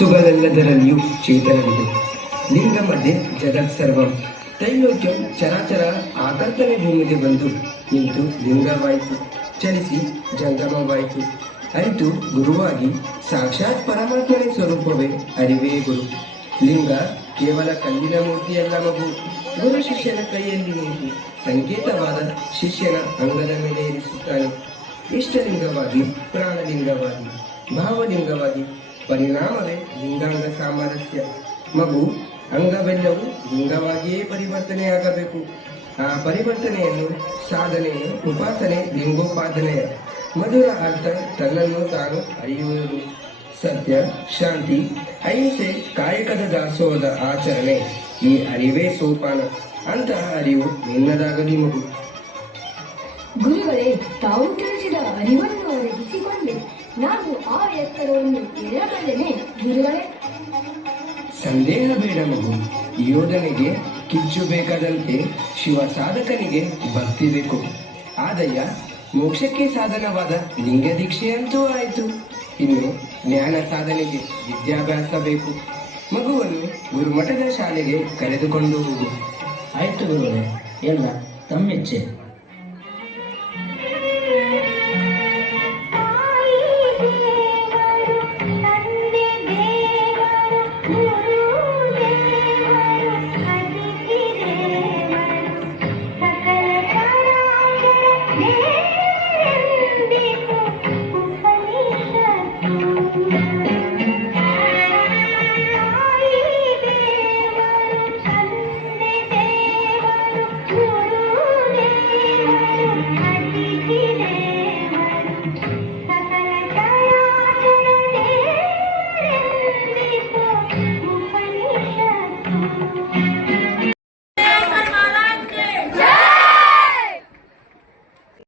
ವಸ್ತುಗಳೆಲ್ಲದರಲ್ಲಿಯೂ ಚೇತನವಿದೆ. ಲಿಂಗ ಮಧ್ಯೆ ಜಗತ್ ಸರ್ವಂ ತೈಲೋಕ್ಯಂ ಚರಾಚರ ಆಕರ್ತನೆ ಭೂಮಿಗೆ ಬಂದು ನಿಂತು ಲಿಂಗವಾಯಿತು. ಚಲಿಸಿ ಜಂಗಮವಾಯಿತು. ಅರಿತು ಗುರುವಾಗಿ ಸಾಕ್ಷಾತ್ ಪರಮಾತ್ಮನೇ ಸ್ವರೂಪವೇ ಅರಿವೇ ಗುರು. ಲಿಂಗ ಕೇವಲ ಕಲ್ಲಿನ ಮೂರ್ತಿಯಲ್ಲ ಮಗು. ಗುರು ಶಿಷ್ಯನ ಕೈಯಲ್ಲಿ ನಿಂತು. ಸಂಕೇತವಾದ ಶಿಷ್ಯನ ಅಂಗದ ಮೇಲೆ ಇರಿಸುತ್ತಾನೆ ಇಷ್ಟಲಿಂಗವಾಗಿ ಪ್ರಾಣಲಿಂಗವಾಗಿ, ಭಾವಲಿಂಗವಾಗಿ ಪರಿಣಾಮವೇ ಲಿಂಗಾಂಗ ಸಾಮರಸ್ಯ. ಮಗು ಅಂಗವೆಲ್ಲವೂ ಲಿಂಗವಾಗಿಯೇ ಪರಿವರ್ತನೆಯಾಗಬೇಕು. ಆ ಪರಿವರ್ತನೆಯನ್ನು ಸಾಧನೆ, ಉಪಾಸನೆ ಲಿಂಗೋಪಾಸನೆಯ ಮಧುರ ಅರ್ಥ ತನ್ನನ್ನು ತಾನು ಅರಿಯುವುದು. ಸತ್ಯ, ಶಾಂತಿ, ಅಹಿಂಸೆ, ಕಾಯಕದ ದಾಸೋಹದ ಆಚರಣೆ. ಈ ಅರಿವೇ ಸೋಪಾನ. ಅಂತಹ ಅರಿವು ನಿನ್ನದಾಗಲಿ ಮಗು. ಗುರುಗಳೇ, ತಾವು ತಿಳಿಸಿದ ಅರಿವನ್ನು ಗುರುಗಳೇ ಸಂದೇಹ ಬೇಡ ಮಗು. ಯೋಧನಿಗೆ ಕಿಚ್ಚು ಬೇಕಾದಂತೆ ಶಿವ ಸಾಧಕನಿಗೆ ಭಕ್ತಿ ಬೇಕು. ಆದಯ್ಯ ಮೋಕ್ಷಕ್ಕೆ ಸಾಧನವಾದ ಲಿಂಗ ದೀಕ್ಷೆಯಂತೂ ಆಯಿತು. ಇನ್ನು ಜ್ಞಾನ ಸಾಧನೆಗೆ ವಿದ್ಯಾಭ್ಯಾಸ ಬೇಕು. ಮಗುವನ್ನು ಗುರುಮಠದ ಶಾಲೆಗೆ ಕರೆದುಕೊಂಡು ಹೋಗು. ಆಯ್ತು ಗುರುಗಳೇ ಎಲ್ಲ ತಮ್ಮೆಚ್ಚೆ.